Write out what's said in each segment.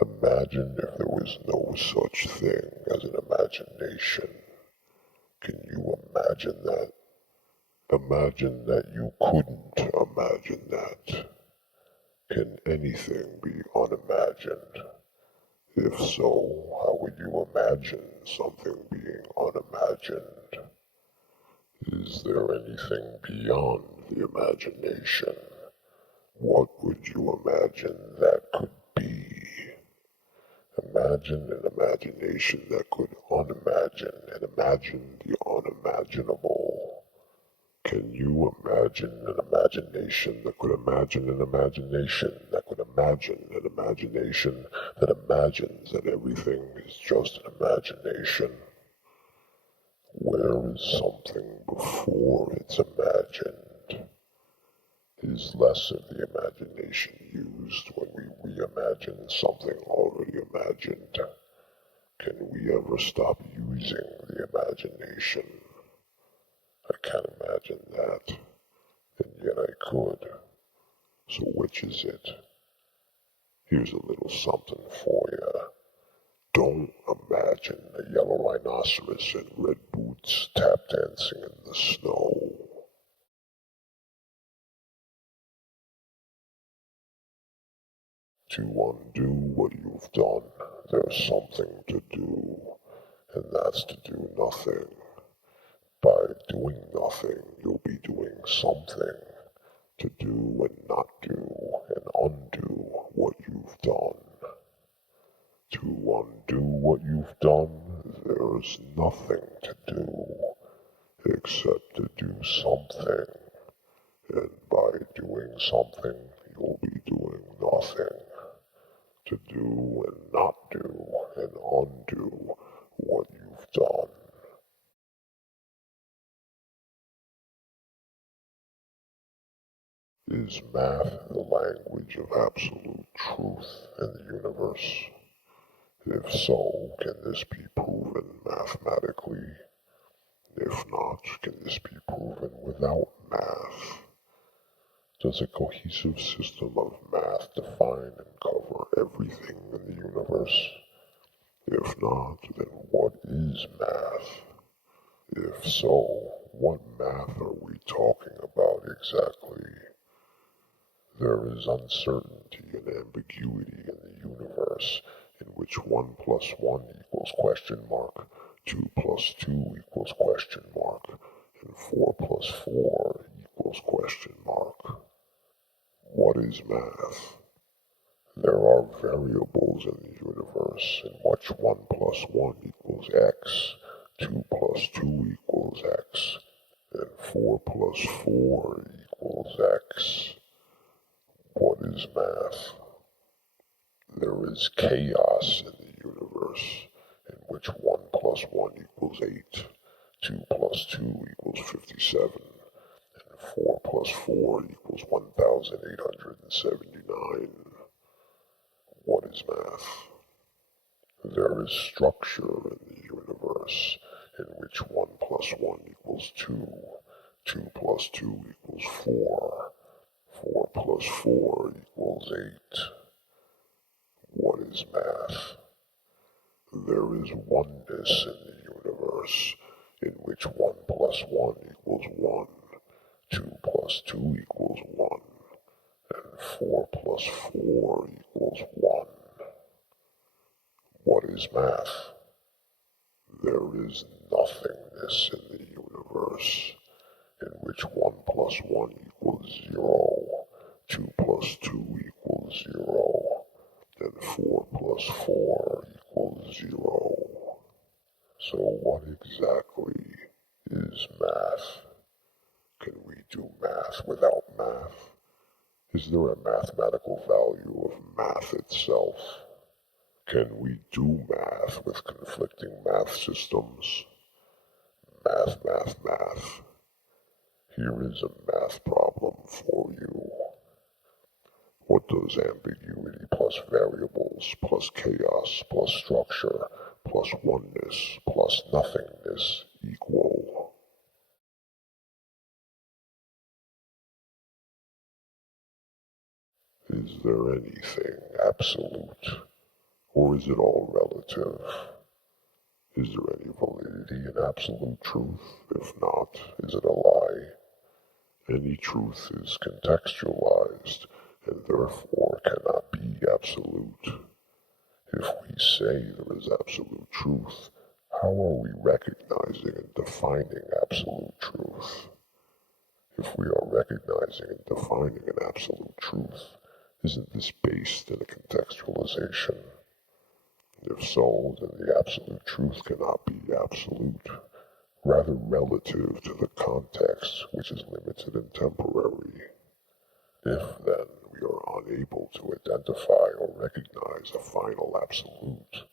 Imagine if there was no such thing as an imagination. Can you imagine that? Imagine that you couldn't imagine that. Can anything be unimagined? If so, how would you imagine something being unimagined? Is there anything beyond the imagination? What would you imagine that could be? Imagine an imagination that could unimagine and imagine the unimaginable. Can you imagine an imagination that could imagine an imagination that could imagine an imagination that imagines that everything is just an imagination? Where is something before it's imagined? Is less of the imagination used when we reimagine something already imagined? Can we ever stop using the imagination? I can't imagine that, and yet I could. So which is it? Here's a little something for you. Don't imagine a yellow rhinoceros in red boots tap dancing in the snow. To undo what you've done, there's something to do, and that's to do nothing. By doing nothing, you'll be doing something. To do and not do, and undo what you've done. To undo what you've done, there's nothing to do, except to do something. And by doing something, you'll be doing nothing. To do and not do, and undo what you've done. Is math the language of absolute truth in the universe? If so, can this be proven mathematically? If not, can this be proven without math? Does a cohesive system of math define and cover everything in the universe? If not, then what is math? If so, what math are we talking about exactly? There is uncertainty and ambiguity in the universe, in which 1 plus 1 equals question mark, 2 plus 2 equals question mark, and 4 plus 4 equals question mark. What is math? There are variables in the universe in which 1 plus 1 equals x, 2 plus 2 equals x, and 4 plus 4 equals x. What is math? There is chaos in the universe, in which 1 plus 1 equals 8, 2 plus 2 equals 57, and 4 plus 4 equals 1,879. What is math? There is structure in the universe, in which 1 plus 1 equals 2, 2 plus 2 equals 4, 4 plus 4 equals 8. What is math? There is oneness in the universe, in which 1 plus 1 equals 1, 2 plus 2 equals 1, and 4 plus 4 equals 1. What is math? There is nothingness in the universe, in which 1 plus 1 equals 0, 2 plus 2 equals 0, and 4 plus 4 equals 0. So what exactly is math? Can we do math without math? Is there a mathematical value of math itself? Can we do math with conflicting math systems? Math, math, math. Here is a math problem for you. What does ambiguity plus variables plus chaos plus structure plus oneness plus nothingness equal? Is there anything absolute? Or is it all relative? Is there any validity in absolute truth? If not, is it a lie? Any truth is contextualized and therefore cannot be absolute. If we say there is absolute truth, how are we recognizing and defining absolute truth? If we are recognizing and defining an absolute truth, isn't this based in a contextualization? If so, then the absolute truth cannot be absolute, rather relative to the context which is limited and temporary. If, then, we are unable to identify or recognize a final absolute,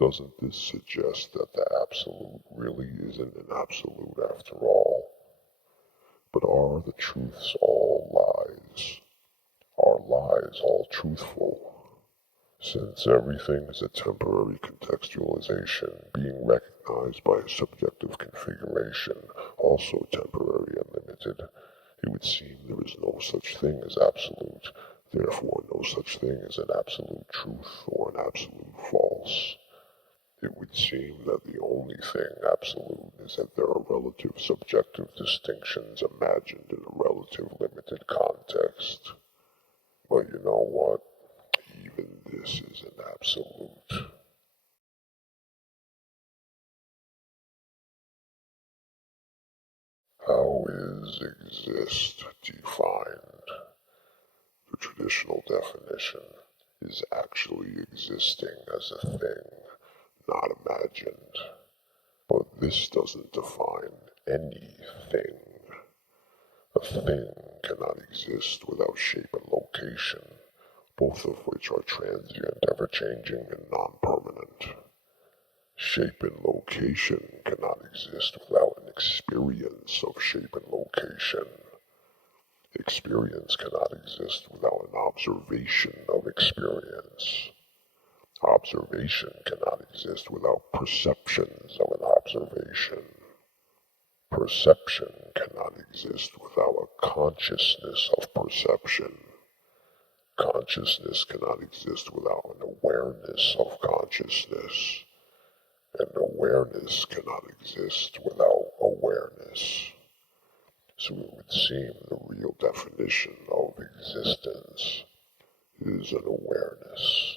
doesn't this suggest that the absolute really isn't an absolute after all? But are the truths all lies? Are lies all truthful? Since everything is a temporary contextualization being recognized by a subjective configuration, also temporary and limited, it would seem there is no such thing as absolute, therefore no such thing as an absolute truth or an absolute false. It would seem that the only thing absolute is that there are relative subjective distinctions imagined in a relative limited context. But you know what? Even this is an absolute. How is exist defined? The traditional definition is actually existing as a thing, not imagined. But this doesn't define anything. A thing cannot exist without shape and location, both of which are transient, ever-changing, and non-permanent. Shape and location cannot exist without an experience of shape and location. Experience cannot exist without an observation of experience. Observation cannot exist without perceptions of an observation. Perception cannot exist without a consciousness of perception. Consciousness cannot exist without an awareness of consciousness. And awareness cannot exist without awareness. So it would seem the real definition of existence is an awareness.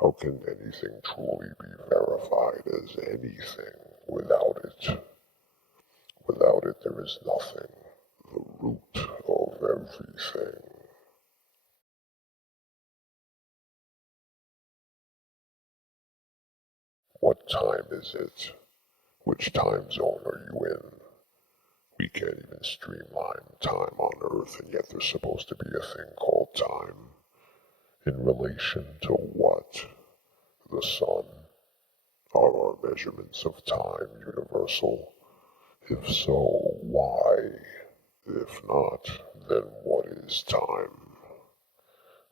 How can anything truly be verified as anything without it? Without it there is nothing, the root of everything. What time is it? Which time zone are you in? We can't even streamline time on Earth, and yet there's supposed to be a thing called time. In relation to what? The sun? Are our measurements of time universal? If so, why? If not, then what is time?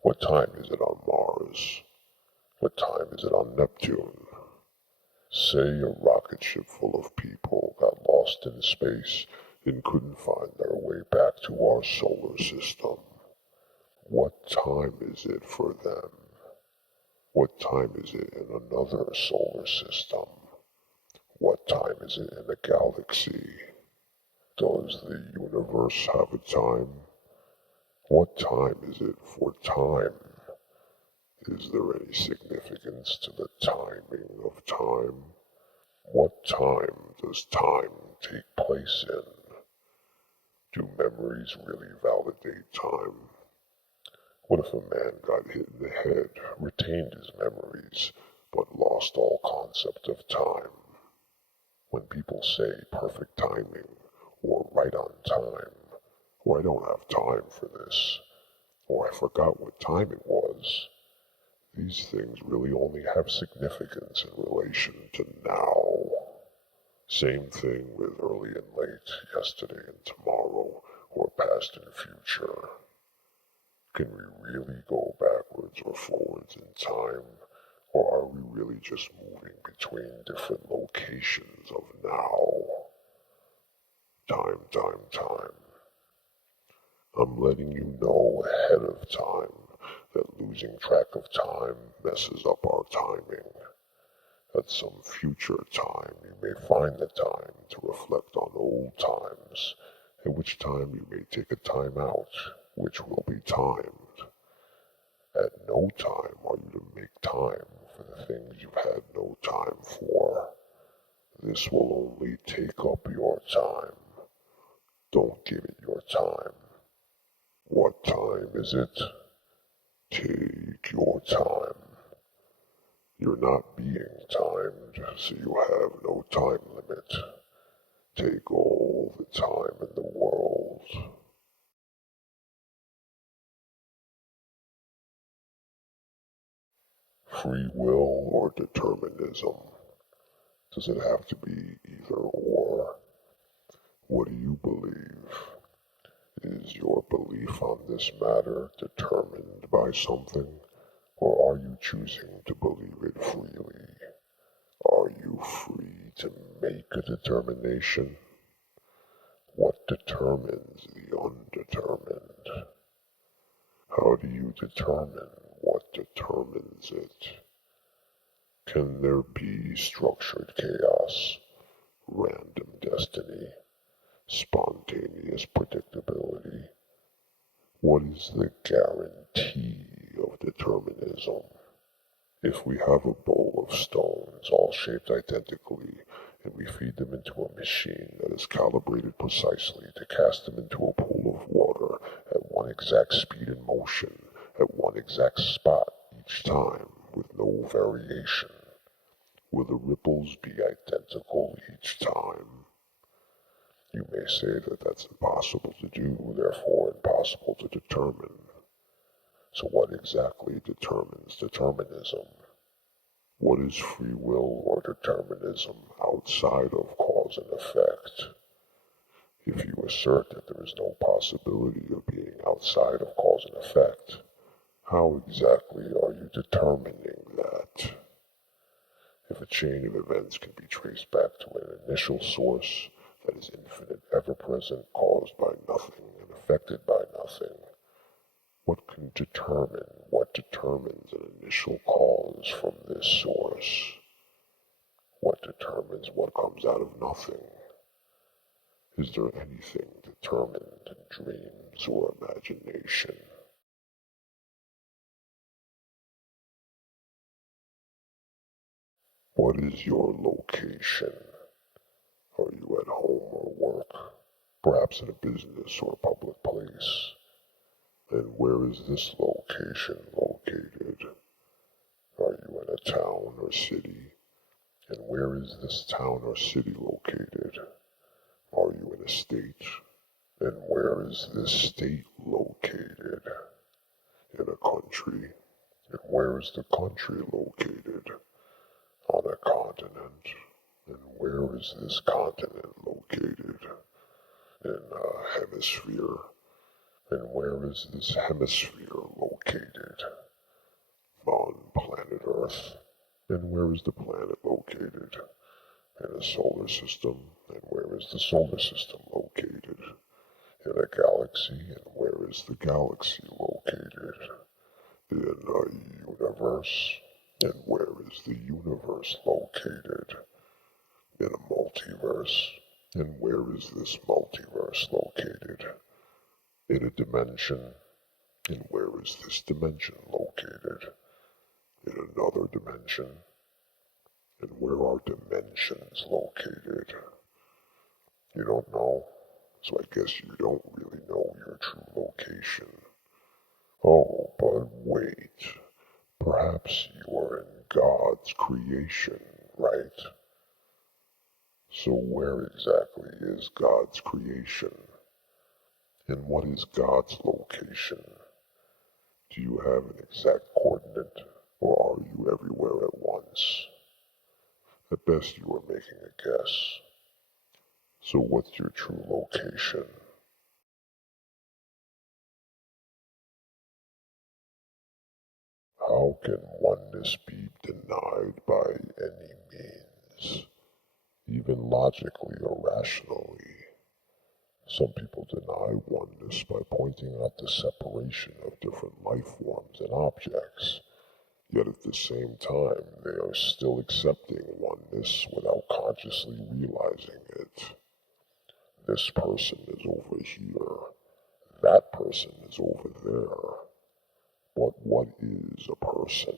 What time is it on Mars? What time is it on Neptune? Say a rocket ship full of people got lost in space and couldn't find their way back to our solar system. What time is it for them? What time is it in another solar system? What time is it in a galaxy? Does the universe have a time? What time is it for time? Is there any significance to the timing of time? What time does time take place in? Do memories really validate time? What if a man got hit in the head, retained his memories, but lost all concept of time? When people say perfect timing, or right on time, or I don't have time for this, or I forgot what time it was, these things really only have significance in relation to now. Same thing with early and late, yesterday and tomorrow, or past and future. Can we really go backwards or forwards in time, or are we really just moving between different locations of now? Time, time, time. I'm letting you know ahead of time that losing track of time messes up our timing. At some future time you may find the time to reflect on old times, at which time you may take a time out, which will be timed. At no time are you to make time for the things you've had no time for. This will only take up your time. Don't give it your time. What time is it? Take your time. You're not being timed, so you have no time limit. Take all the time in the world. Free will or determinism? Does it have to be either or? What do you believe? Is your belief on this matter determined by something, or are you choosing to believe it freely? Are you free to make a determination? What determines the undetermined? How do you determine what determines it? Can there be structured chaos, random destiny, spontaneous predictability? What is the guarantee of determinism? If we have a bowl of stones all shaped identically, and we feed them into a machine that is calibrated precisely to cast them into a pool of water at one exact speed and motion, at one exact spot each time, with no variation, will the ripples be identical each time? You may say that that's impossible to do, therefore impossible to determine. So what exactly determines determinism? What is free will or determinism outside of cause and effect? If you assert that there is no possibility of being outside of cause and effect, how exactly are you determining that? If a chain of events can be traced back to an initial source that is infinite, ever-present, caused by nothing and affected by nothing, what can determine what determines an initial cause from this source? What determines what comes out of nothing? Is there anything determined in dreams or imagination? What is your location? Are you at home or work? Perhaps in a business or public place? And where is this location located? Are you in a town or city? And where is this town or city located? Are you in a state? And where is this state located? In a country? And where is the country located? On a continent? And where is this continent located? In a hemisphere? And where is this hemisphere located? On planet Earth? And where is the planet located? In a solar system? And where is the solar system located? In a galaxy? And where is the galaxy located? In a universe? And where is the universe located? In a multiverse? And where is this multiverse located? In a dimension? And where is this dimension located? In another dimension? And where are dimensions located? You don't know, so I guess you don't really know your true location. Oh, but wait, perhaps you are in God's creation, right? So where exactly is God's creation? And what is God's location? Do you have an exact coordinate, or are you everywhere at once? At best you are making a guess. So what's your true location? How can oneness be denied by any means, even logically or rationally? Some people deny oneness by pointing out the separation of different life forms and objects, yet at the same time they are still accepting oneness without consciously realizing it. This person is over here, that person is over there. But what is a person?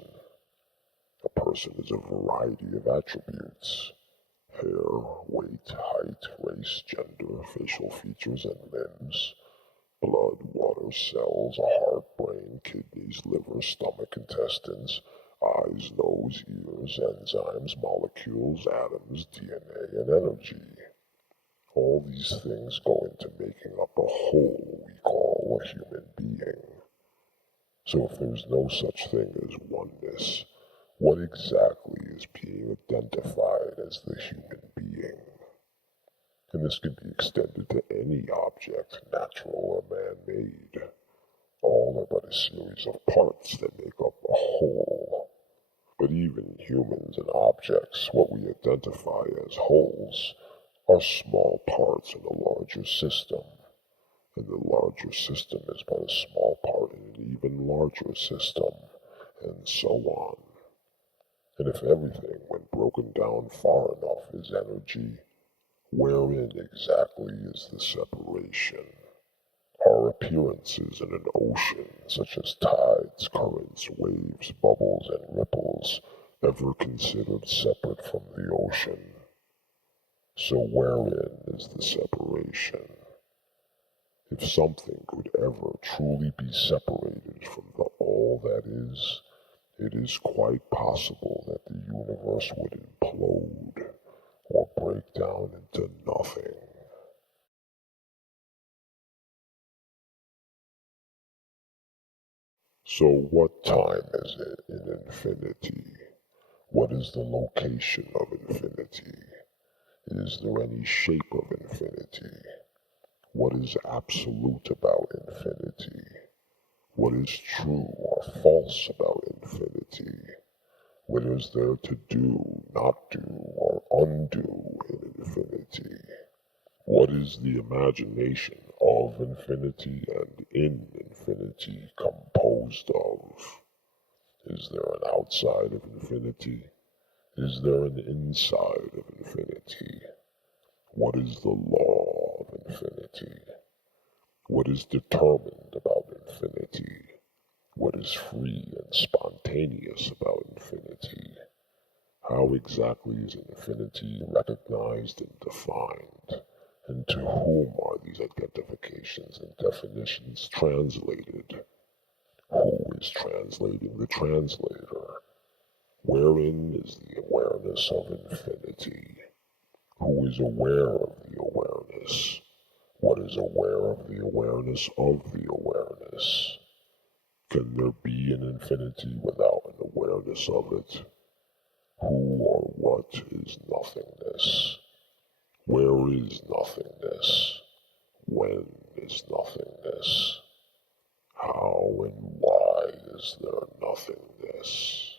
A person is a variety of attributes: hair, weight, height, race, gender, facial features and limbs, blood, water, cells, a heart, brain, kidneys, liver, stomach, intestines, eyes, nose, ears, enzymes, molecules, atoms, DNA, and energy. All these things go into making up a whole we call a human being. So if there's no such thing as oneness, what exactly is being identified as the human being? And this can be extended to any object, natural or man-made. All are but a series of parts that make up a whole. But even humans and objects, what we identify as wholes, are small parts in a larger system. And the larger system is but a small part in an even larger system, and so on. And if everything, when broken down far enough, is energy, wherein exactly is the separation? Are appearances in an ocean, such as tides, currents, waves, bubbles, and ripples, ever considered separate from the ocean? So wherein is the separation? If something could ever truly be separated from the all that is, it is quite possible that the universe would implode or break down into nothing. So what time is it in infinity? What is the location of infinity? Is there any shape of infinity? What is absolute about infinity? What is true or false about infinity? What is there to do, not do, or undo in infinity? What is the imagination of infinity and in infinity composed of? Is there an outside of infinity? Is there an inside of infinity? What is the law of infinity? What is determined about infinity? What is free and spontaneous about infinity? How exactly is infinity recognized and defined? And to whom are these identifications and definitions translated? Who is translating the translator? Wherein is the awareness of infinity? Who is aware of the awareness? What is aware of the awareness of the awareness? Can there be an infinity without an awareness of it? Who or what is nothingness? Where is nothingness? When is nothingness? How and why is there nothingness?